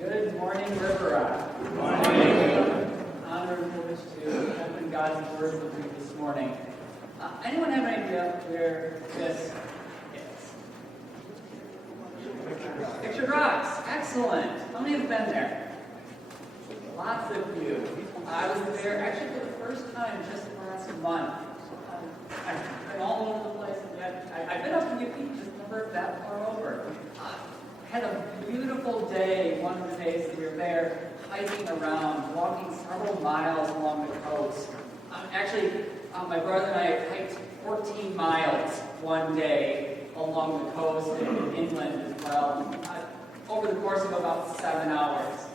Good morning, River Rock. Good morning. Honor and privilege to open God's Word with you this morning. Anyone have an idea where this is? Pictured Rocks. Excellent. How many have been there? Lots of you. I was there actually for the first time just last month. I've been all over the place, and yet I've been up to New Peak, just never that far over. Had a beautiful day, one of the days that we were there, hiking around, walking several miles along the coast. My brother and I hiked 14 miles one day along the coast and inland as well, over the course of about 7 hours.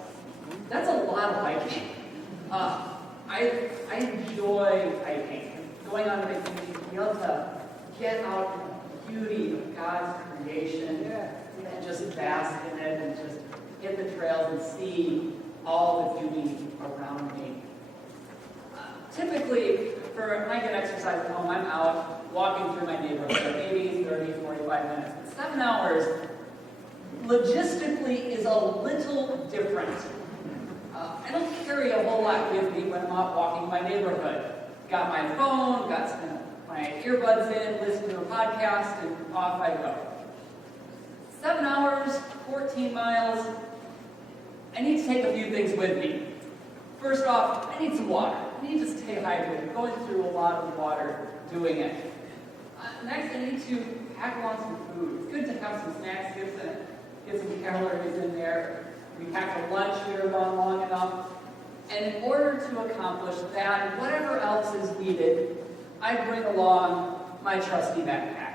That's a lot of hiking. I enjoy hiking. Going on vacation, to be able to get out in the beauty of God's creation, and just bask in it and just hit the trails and see all the beauty around me. Typically, for my good exercise at home, I'm out walking through my neighborhood, maybe 30, 45 minutes. But 7 hours, logistically, is a little different. I don't carry a whole lot with me when I'm out walking my neighborhood. Got my phone, got my earbuds in, listen to a podcast, and off I go. 7 hours, 14 miles. I need to take a few things with me. First off, I need some water. I need to stay hydrated. Going through a lot of water doing it. Next, I need to pack along some food. It's good to have some snacks, get some calories in there. We pack a lunch here long enough. And in order to accomplish that, and whatever else is needed, I bring along my trusty backpack.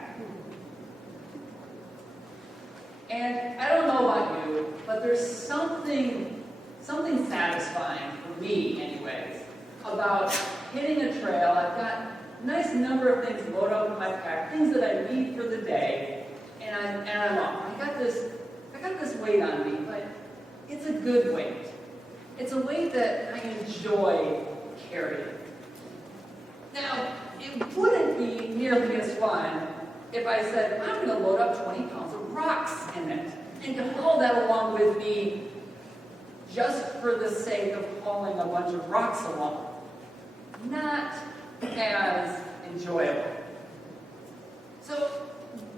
And I don't know about you, but there's something satisfying, for me anyways, about hitting a trail. I've got a nice number of things loaded up in my pack, things that I need for the day, and I'm off. I got this weight on me, but it's a good weight. It's a weight that I enjoy carrying. Now, it wouldn't be nearly as fun if I said, I'm going to load up 20 pounds of rocks in it and to haul that along with me just for the sake of hauling a bunch of rocks along. Not as enjoyable. So,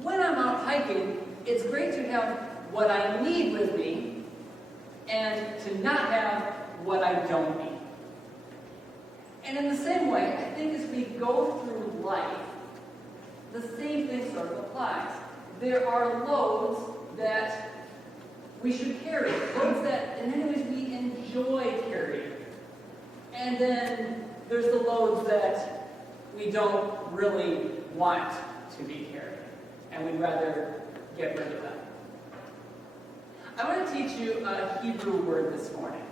when I'm out hiking, it's great to have what I need with me and to not have what I don't need. And in the same way, I think as we go through life, the same thing sort of applies. There are loads that we should carry, loads that in many ways we enjoy carrying. And then there's the loads that we don't really want to be carrying, and we'd rather get rid of them. I want to teach you a Hebrew word this morning.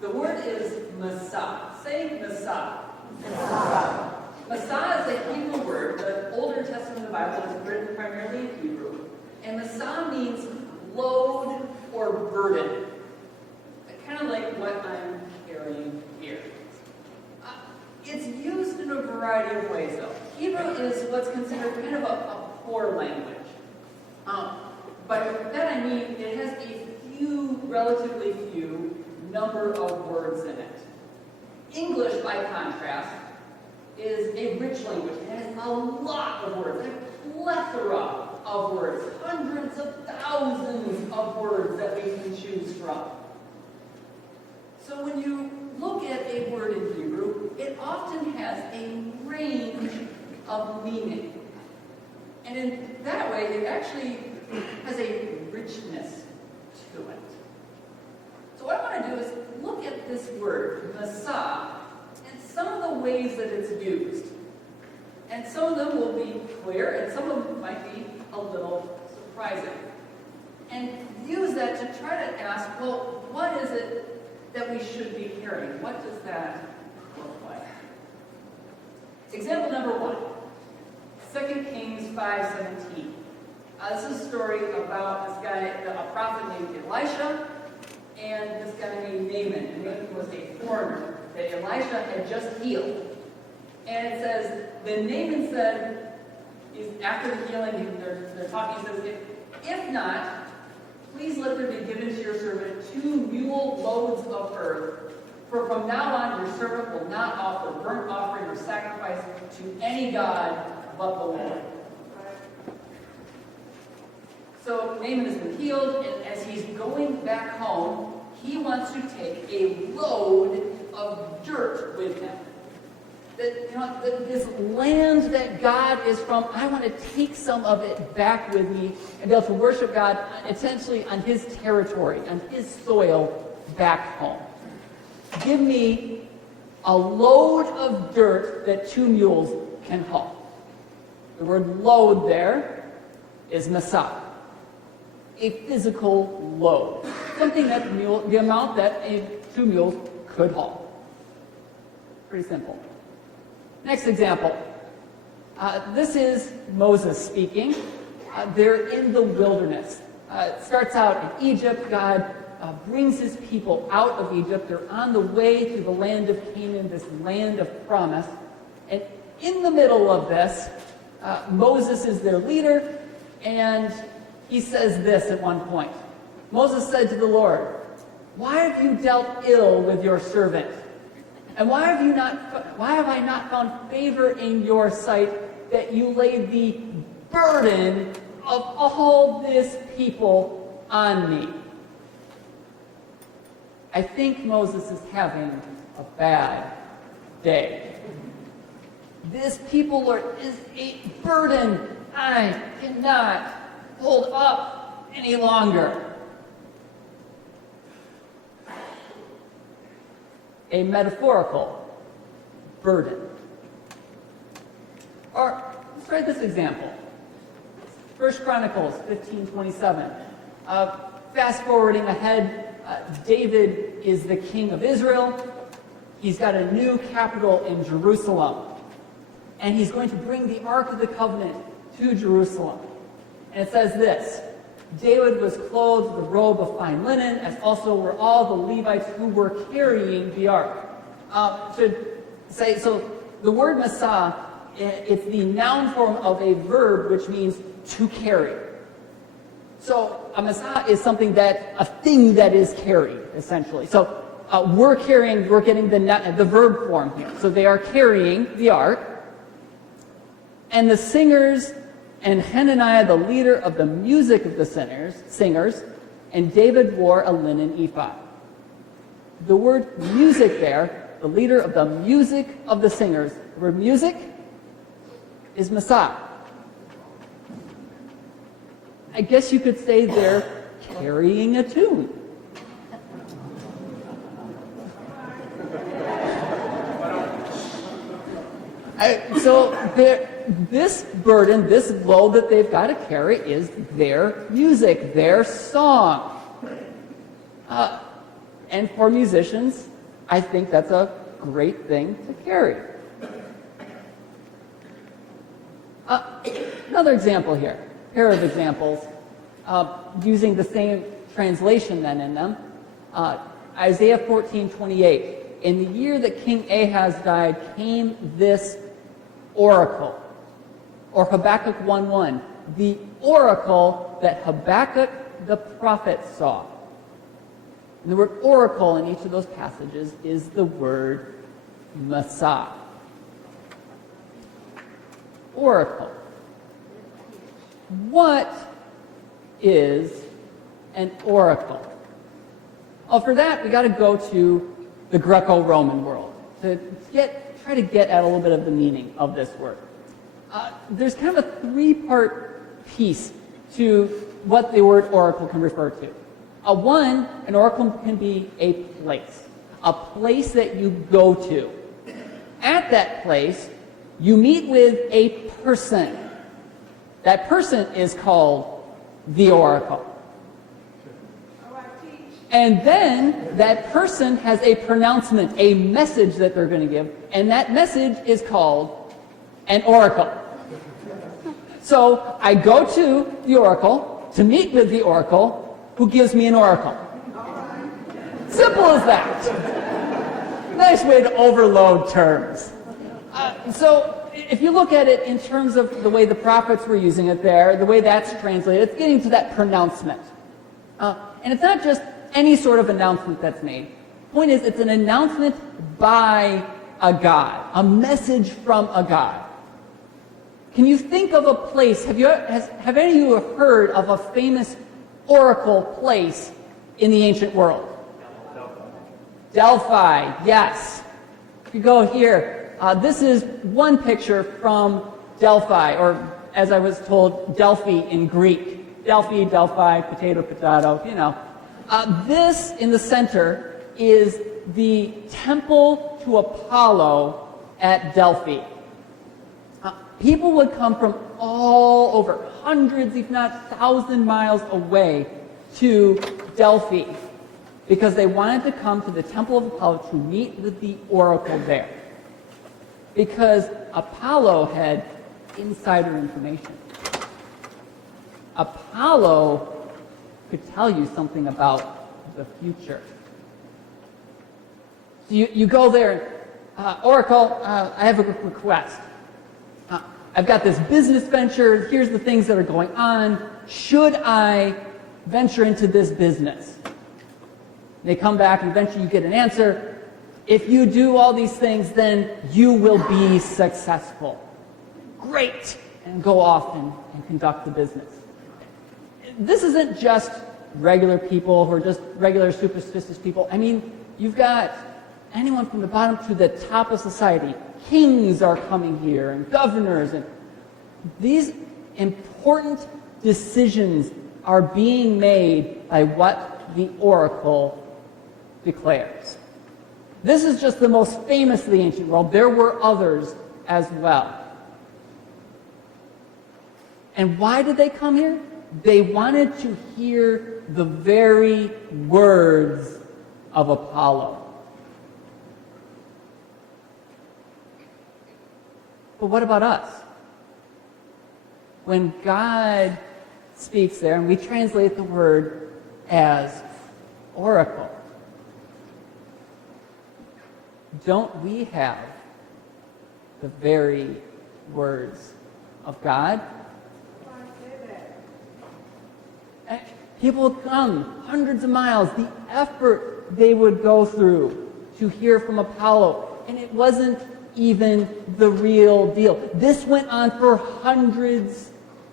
The word is massa. Say massa. Massa. Massa is a Hebrew word. The Older Testament of the Bible is written primarily in Hebrew. And massa means load or burden. Kind of like what I'm carrying here. It's used in a variety of ways, though. Hebrew is what's considered kind of a poor language. By that I mean it has relatively few number of words in it. English, by contrast, is a rich language. It has a lot of words, a plethora of words, hundreds of thousands of words that we can choose from. So when you look at a word in Hebrew, it often has a range of meaning. And in that way, it actually has a richness to it. So what I want to do is look at this word, massa, and some of the ways that it's used. And some of them will be clear, and some of them might be a little surprising. And use that to try to ask, well, what is it that we should be carrying? What does that look like? Example number 1, 2 Kings 5:17. This is a story about this guy, a prophet named Elisha, and this guy named Naaman. And Naaman was a foreigner that Elisha had just healed. And it says, then Naaman said, after the healing, they're talking, he says, if not, please let there be given to your servant 2 mule loads of earth. For from now on your servant will not offer burnt offering or sacrifice to any god but the Lord. So Naaman has been healed, and as he's going back home, he wants to take a load of dirt with him. That this land that God is from, I want to take some of it back with me and be able to worship God essentially on his territory, on his soil back home. Give me a load of dirt that 2 mules can haul. The word load there is massa, a physical load, something that the amount that 2 mules could haul. Pretty simple. Next example. This is Moses speaking. They're in the wilderness. It starts out in Egypt. God brings his people out of Egypt. They're on the way to the land of Canaan, this land of promise. And in the middle of this, Moses is their leader, and he says this at one point. Moses said to the Lord, "Why have you dealt ill with your servant? And why have I not found favor in your sight that you laid the burden of all this people on me?" I think Moses is having a bad day. This people is a burden I cannot hold up any longer. A metaphorical burden. Or let's try this example. 1 Chronicles 15:27. Fast forwarding ahead, David is the king of Israel. He's got a new capital in Jerusalem. And he's going to bring the Ark of the Covenant to Jerusalem. And it says this: David was clothed with a robe of fine linen, as also were all the Levites who were carrying the ark. So the word massa, it's the noun form of a verb which means to carry. So a massa is a thing that is carried, essentially. So we're getting the verb form here. So they are carrying the ark. And the singers and Hananiah, the leader of the music of the singers, and David wore a linen ephod. The word music there, the leader of the music of the singers, the word music is massa. I guess you could say they're carrying a tune. This burden, this load that they've got to carry is their music, their song. And for musicians, I think that's a great thing to carry. Another example here, a pair of examples, using the same translation then in them. Isaiah 14:28. In the year that King Ahaz died came this oracle. Or Habakkuk 1:1, the oracle that Habakkuk the prophet saw. And the word oracle in each of those passages is the word massa. Oracle. What is an oracle? Well, for that, we got to go to the Greco-Roman world to try to get at a little bit of the meaning of this word. There's kind of a 3-part piece to what the word oracle can refer to. One, an oracle can be a place that you go to. At that place, you meet with a person. That person is called the oracle. And then that person has a pronouncement, a message that they're going to give, and that message is called an oracle. So I go to the oracle to meet with the oracle who gives me an oracle. Simple as that. Nice way to overload terms. So if you look at it in terms of the way the prophets were using it there, the way that's translated, it's getting to that pronouncement. And it's not just any sort of announcement that's made. The point is, it's an announcement by a God, a message from a God. Can you think of a place, have any of you heard of a famous oracle place in the ancient world? Delphi, yes. If you go here, this is one picture from Delphi, or as I was told, Delphi in Greek. Delphi, potato, this in the center is the temple to Apollo at Delphi. People would come from all over, hundreds, if not 1,000 miles away to Delphi because they wanted to come to the temple of Apollo to meet with the oracle there. Because Apollo had insider information. Apollo could tell you something about the future. So you go there, Oracle, I have a request. I've got this business venture. Here's the things that are going on. Should I venture into this business? They come back and eventually you get an answer. If you do all these things, then you will be successful. Great! And go off and conduct the business. This isn't just regular people who are just regular superstitious people. I mean, you've got anyone from the bottom to the top of society. Kings are coming here, and governors, and these important decisions are being made by what the oracle declares. This is just the most famous of the ancient world. There were others as well. And why did they come here? They wanted to hear the very words of Apollo. But what about us? When God speaks there, and we translate the word as oracle, don't we have the very words of God? People would come hundreds of miles, the effort they would go through to hear from Apollo, and it wasn't even the real deal. This went on for hundreds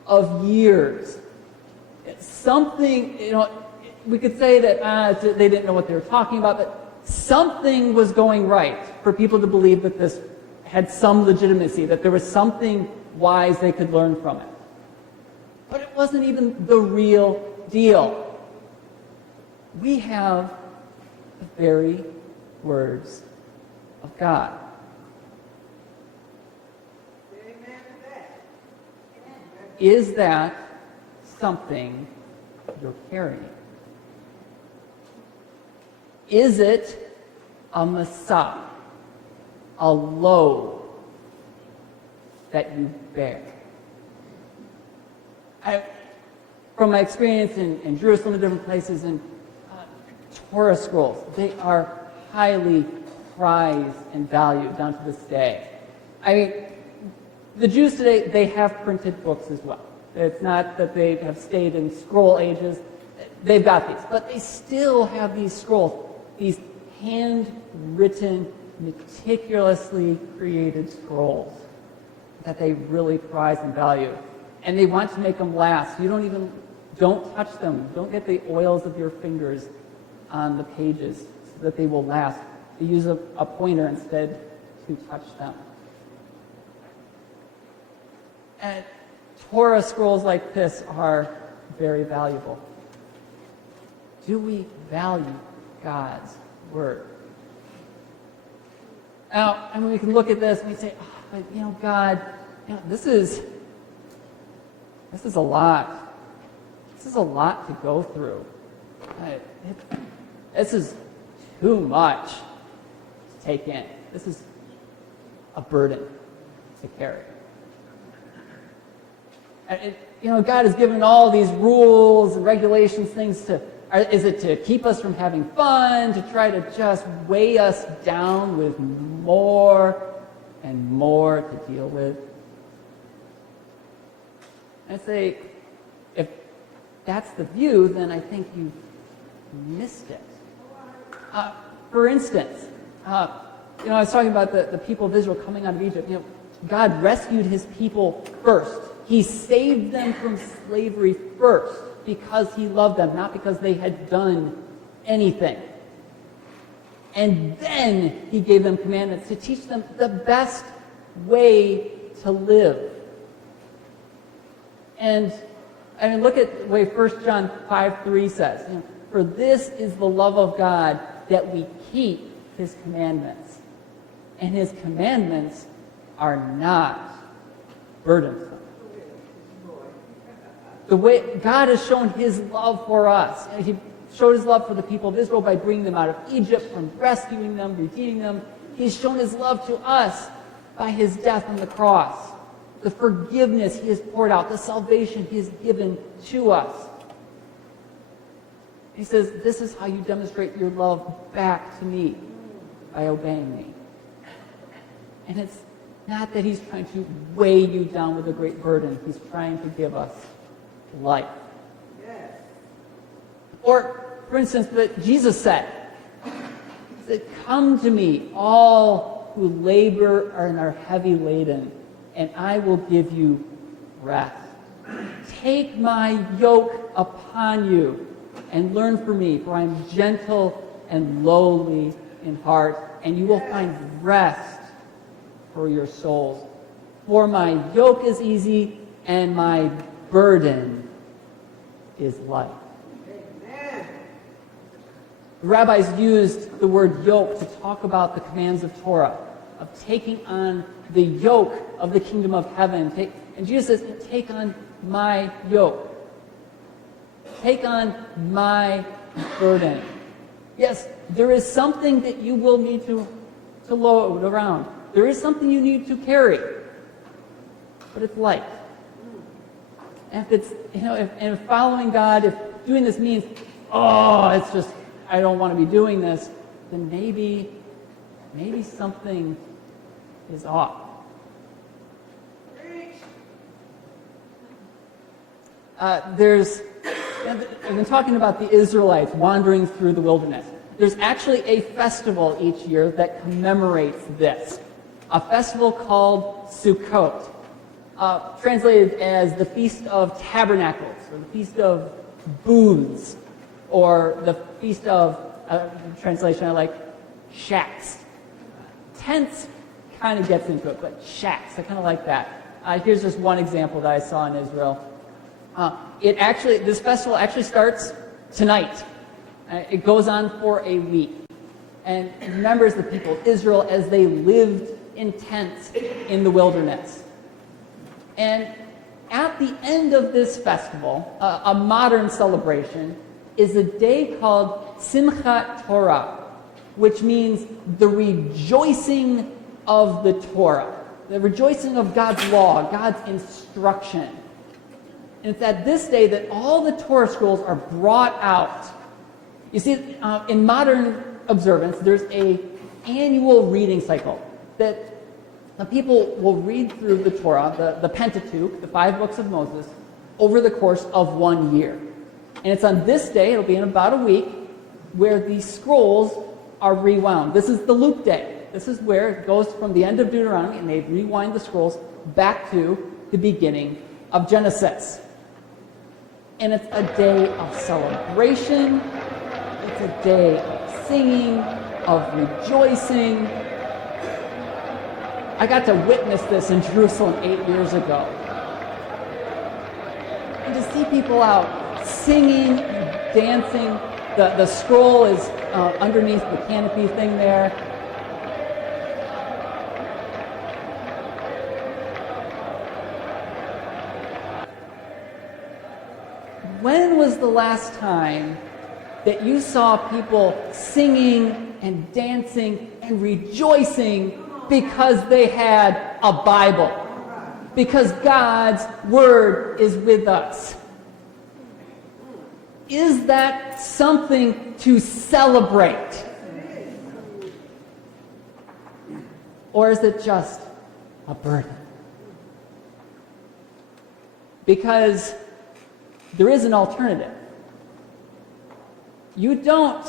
of years. Something, we could say that they didn't know what they were talking about, but something was going right for people to believe that this had some legitimacy, that there was something wise they could learn from it. But it wasn't even the real deal. We have the very words of God. Is that something you're carrying? Is it a massa, a load that you bear? From my experience in Jerusalem and different places, in Torah Scrolls, they are highly prized and valued down to this day. I mean, the Jews today, they have printed books as well. It's not that they have stayed in scroll ages. They've got these. But they still have these scrolls, these handwritten, meticulously created scrolls that they really prize and value. And they want to make them last. Don't touch them. Don't get the oils of your fingers on the pages so that they will last. They use a pointer instead to touch them. And Torah scrolls like this are very valuable. Do we value God's word? Now, I mean, we can look at this and we say, but God, this is a lot. This is a lot to go through. This is too much to take in. This is a burden to carry. God has given all these rules and regulations, things is it to keep us from having fun, to try to just weigh us down with more and more to deal with? I say, that's the view, then I think you've missed it. For instance, I was talking about the people of Israel coming out of Egypt. God rescued his people first. He saved them from slavery first because he loved them, not because they had done anything. And then he gave them commandments to teach them the best way to live. And look at the way 1 John 5:3 says, for this is the love of God, that we keep his commandments. And his commandments are not burdensome. The way God has shown his love for us. He showed his love for the people of Israel by bringing them out of Egypt, from rescuing them, redeeming them. He's shown his love to us by his death on the cross. The forgiveness he has poured out, the salvation he has given to us. He says, this is how you demonstrate your love back to me, by obeying me. And it's not that he's trying to weigh you down with a great burden. He's trying to give us life. Yes. Or, for instance, that Jesus said, come to me, all who labor and are heavy laden, and I will give you rest. Take my yoke upon you and learn from me, for I am gentle and lowly in heart, and you will find rest for your souls. For my yoke is easy and my burden is light. Amen. The rabbis used the word yoke to talk about the commands of Torah, of taking on the yoke of the kingdom of heaven. And Jesus says, take on my yoke. Take on my burden. Yes, there is something that you will need to load around. There is something you need to carry, but it's light. And if it's, if following God, if doing this means, it's just, I don't want to be doing this, then maybe something is off. I've been talking about the Israelites wandering through the wilderness. There's actually a festival each year that commemorates this. A festival called Sukkot, translated as the Feast of Tabernacles, or the Feast of Booths, or the Feast of, translation I like, Shacks. Tents kind of gets into it, but shacks, I kind of like that. Here's just one example that I saw in Israel. This festival actually starts tonight. It goes on for a week. And remembers the people of Israel as they lived in tents in the wilderness. And at the end of this festival, a modern celebration, is a day called Simchat Torah, which means the rejoicing of the Torah, the rejoicing of God's law, God's instruction. And it's at this day that all the Torah Scrolls are brought out. You see, in modern observance, there's an annual reading cycle that the people will read through the Torah, the Pentateuch, the 5 books of Moses, over the course of 1 year. And it's on this day, it'll be in about a week, where the scrolls are rewound. This is the loop day. This is where it goes from the end of Deuteronomy, and they rewind the scrolls back to the beginning of Genesis. And it's a day of celebration. It's a day of singing, of rejoicing. I got to witness this in Jerusalem 8 years ago. And to see people out singing and dancing. The scroll is underneath the canopy thing there. When was the last time that you saw people singing and dancing and rejoicing because they had a Bible? Because God's Word is with us. Is that something to celebrate? Or is it just a burden? Because there is an alternative. You don't,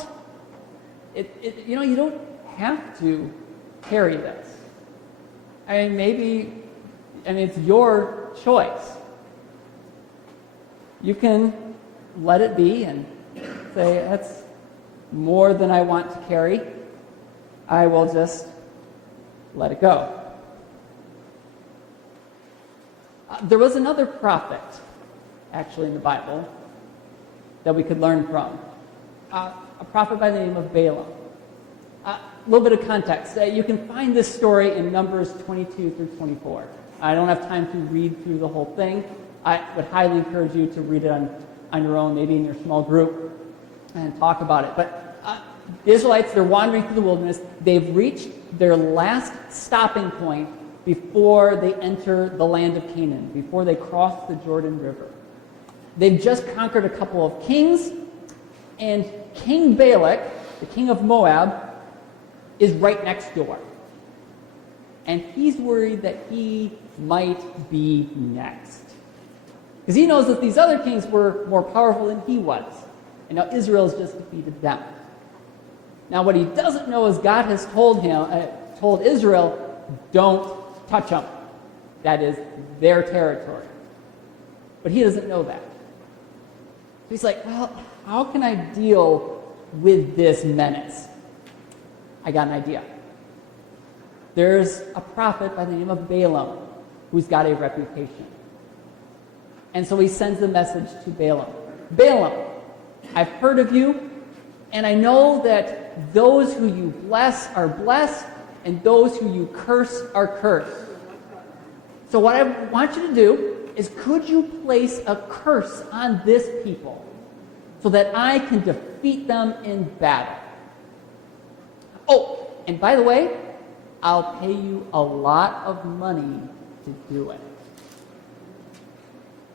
you don't have to carry this. It's your choice. You can let it be and say, that's more than I want to carry. I will just let it go. There was another prophet, actually, in the Bible that we could learn from. A prophet by the name of Balaam. A little bit of context. You can find this story in Numbers 22 through 24. I don't have time to read through the whole thing. I would highly encourage you to read it on your own, maybe in your small group, and talk about it. But the Israelites, they're wandering through the wilderness. They've reached their last stopping point before they enter the land of Canaan, before they cross the Jordan River. They've just conquered a couple of kings, and King Balak, the king of Moab, is right next door. And he's worried that he might be next. Because he knows that these other kings were more powerful than he was. And now Israel's just defeated them. Now what he doesn't know is God has told Israel, don't touch them. That is their territory. But he doesn't know that. So he's like, well, how can I deal with this menace? I got an idea. There's a prophet by the name of Balaam who's got a reputation. And so he sends a message to Balaam. Balaam, I've heard of you, and I know that those who you bless are blessed, and those who you curse are cursed. So what I want you to do is, could you place a curse on this people so that I can defeat them in battle? Oh, and by the way, I'll pay you a lot of money to do it.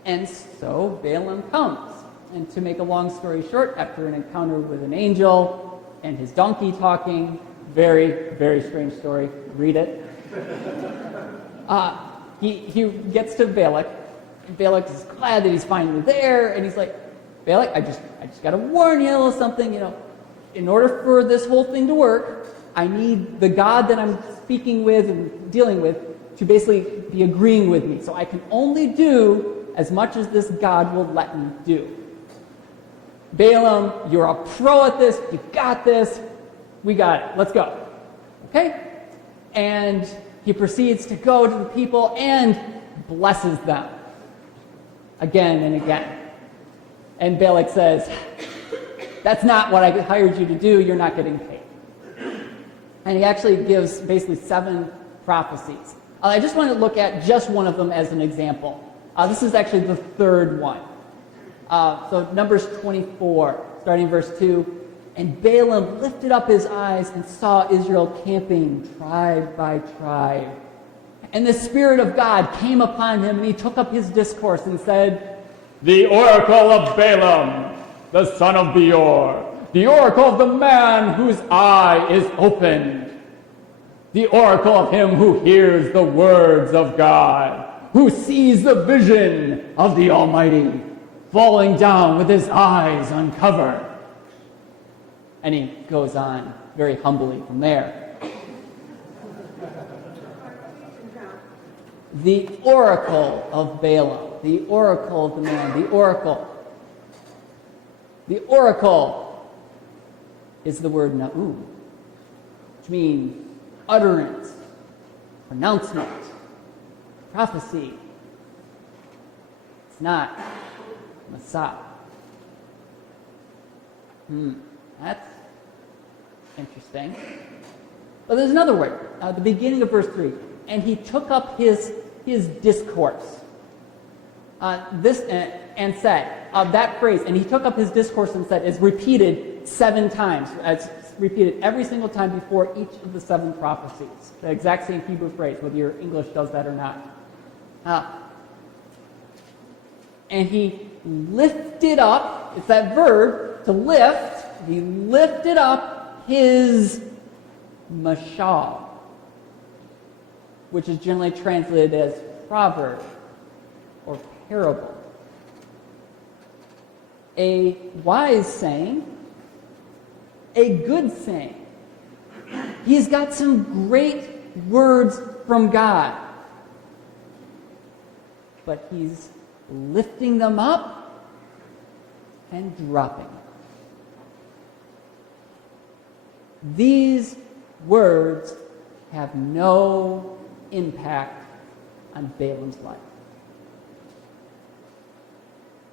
And so Balaam comes. And to make a long story short, after an encounter with an angel and his donkey talking, very, very strange story, read it. He gets to Balak. And Balak is glad that he's finally there, and he's like, Balak, I just got to warn you a little something, in order for this whole thing to work, I need the God that I'm speaking with and dealing with to basically be agreeing with me. So I can only do as much as this God will let me do. Balaam, you're a pro at this. You got this. We got it. Let's go. Okay? And he proceeds to go to the people and blesses them again and again. And Balak says, that's not what I hired you to do. You're not getting paid. And he actually gives basically 7 prophecies. I just want to look at just one of them as an example. This is actually the third one. So Numbers 24, starting verse 2. And Balaam lifted up his eyes and saw Israel camping tribe by tribe. And the Spirit of God came upon him, and he took up his discourse and said, the oracle of Balaam, the son of Beor, the oracle of the man whose eye is opened, the oracle of him who hears the words of God, who sees the vision of the Almighty, falling down with his eyes uncovered. And he goes on very humbly from there. The oracle of Balaam, the oracle of the man, the oracle. The oracle is the word na'um, which means utterance, pronouncement, prophecy. It's not massa. That's interesting. But there's another word, the beginning of verse 3. And he took up his discourse. And said, that phrase, and he took up his discourse and said, is repeated 7 times. It's repeated every single time before each of the 7 prophecies. The exact same Hebrew phrase, whether your English does that or not. And he lifted up, it's that verb, to lift, he lifted up his mashal, which is generally translated as proverb or parable. a wise saying, a good saying. He's got some great words from God, but he's lifting them up and dropping them. These words have no impact on Balaam's life.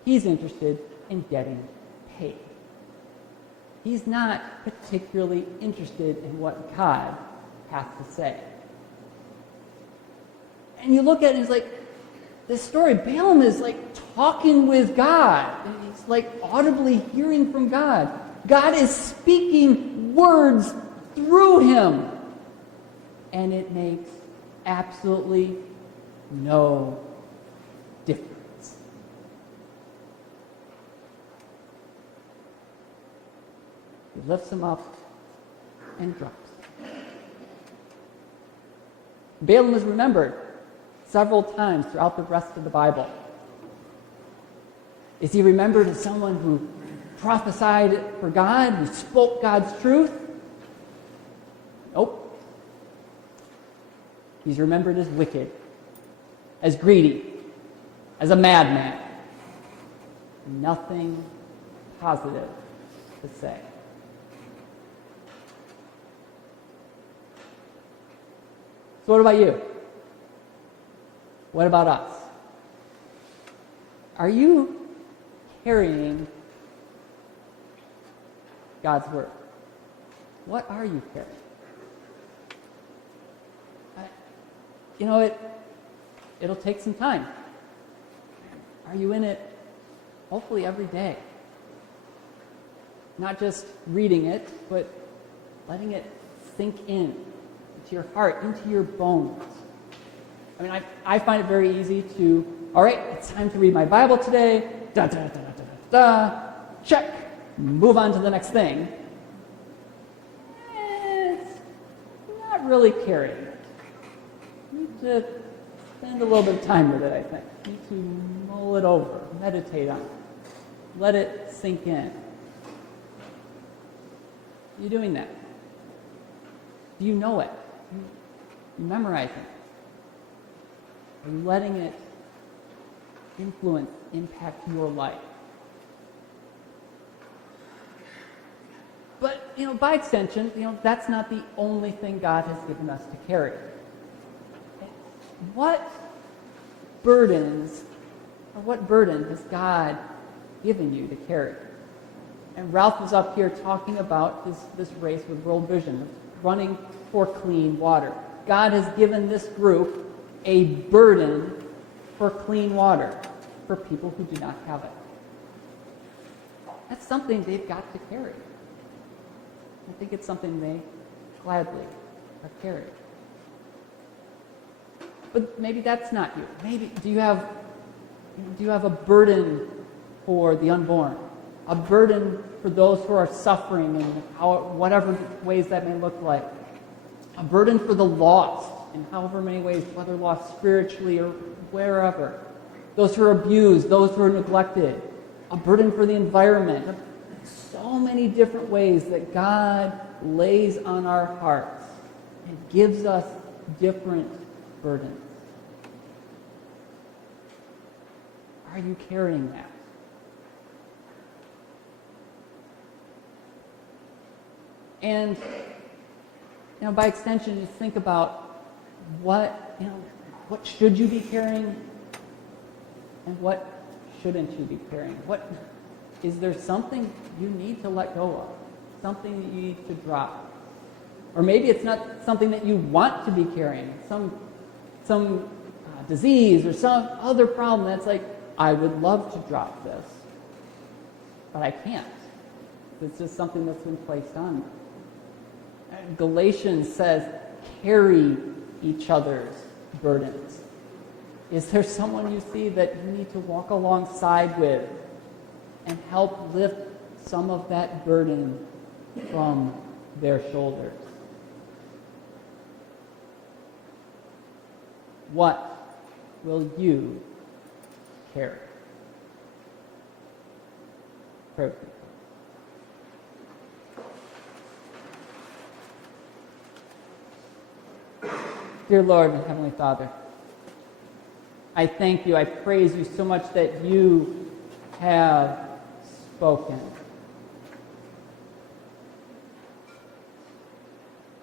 He's interested in getting paid. He's not particularly interested in what God has to say. And you look at it and it's like, this story, Balaam is like talking with God. And he's like audibly hearing from God. God is speaking words through him. And it makes absolutely no difference. He lifts him up and drops. Balaam is remembered several times throughout the rest of the Bible. Is he remembered as someone who prophesied for God, who spoke God's truth? Nope. He's remembered as wicked, as greedy, as a madman. Nothing positive to say. So what about you? What about us? Are you carrying God's word? What are you carrying? It'll take some time. Are you in it, hopefully, every day? Not just reading it, but letting it sink in into your heart, into your bones. I mean, I find it very easy to, all right, it's time to read my Bible today, check, move on to the next thing. It's not really carrying it. You need to spend a little bit of time with it, I think. You need to mull it over, meditate on it, let it sink in. Are you doing that? Do you know it? You memorize it? Are you letting it influence, impact your life? But, by extension, that's not the only thing God has given us to carry. What burden has God given you to carry? And Ralph was up here talking about this race with World Vision, running for clean water. God has given this group a burden for clean water for people who do not have it. That's something they've got to carry. I think it's something they gladly are carrying. But maybe that's not you. Maybe do you have a burden for the unborn? A burden for those who are suffering in whatever ways that may look like. A burden for the lost in however many ways, whether lost spiritually or wherever. Those who are abused, those who are neglected. A burden for the environment. So many different ways that God lays on our hearts and gives us different burdens. Are you carrying that? And by extension, you think about what should you be carrying and what shouldn't you be carrying? Is there something you need to let go of? Something that you need to drop? Or maybe it's not something that you want to be carrying. Some disease or some other problem that's like, I would love to drop this, but I can't. It's just something that's been placed on me. Galatians says, carry each other's burdens. Is there someone you see that you need to walk alongside with and help lift some of that burden from their shoulders? What will you carry? Pray with me. Dear Lord and Heavenly Father, I thank you, I praise you so much that you have spoken.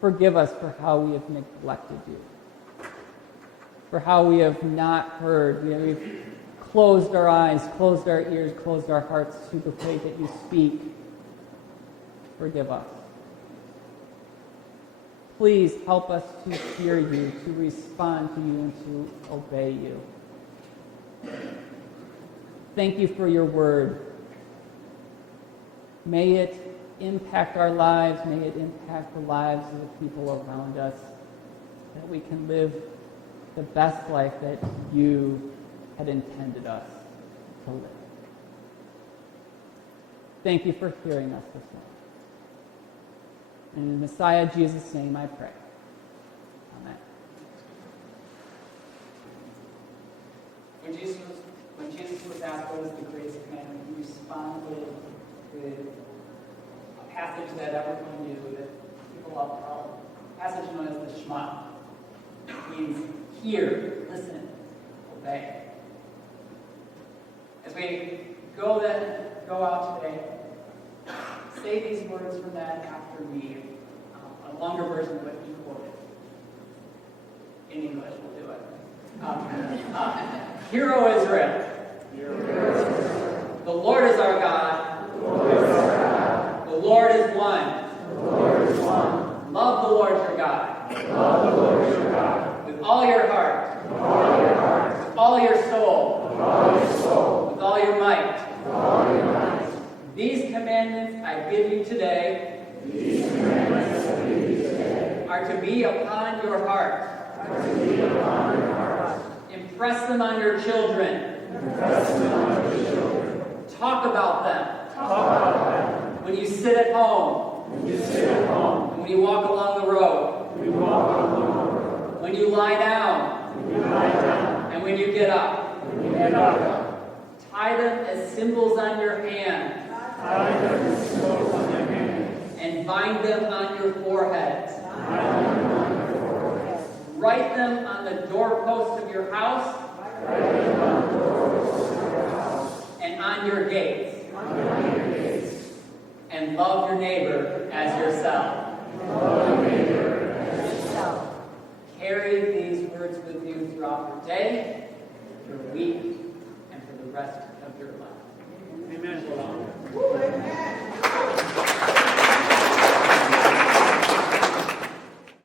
Forgive us for how we have neglected you, for how we have not heard. We've closed our eyes, closed our ears, closed our hearts to the way that you speak. Forgive us. Please help us to hear you, to respond to you, and to obey you. Thank you for your word. May it impact our lives. May it impact the lives of the people around us, that we can live the best life that you had intended us to live. Thank you for hearing us this morning. In Messiah Jesus' name I pray. Amen. When Jesus was asked what is the greatest commandment, he responded with a passage that everyone knew, that people love to call, a passage known as the Shema. It means hear, listen, obey. As we go out today, say these words from that after me. A longer version of what he quoted. In English, we'll do it. Hear, O Israel. The Lord is our God. The Lord is one. Love the Lord your God. With all your heart. With all your soul. With all your might. These commandments I give you today are to be upon your heart. Impress them on your children. Talk about them. When you sit at home. And when you walk along the road. When you lie down. And when you get up. Tie them as symbols on your hand. And bind them on your foreheads. Write them on the doorposts of your house. And on your gates. And love your neighbor as yourself. Carry these words with you throughout your day, your week, and for the rest of your life. Amen.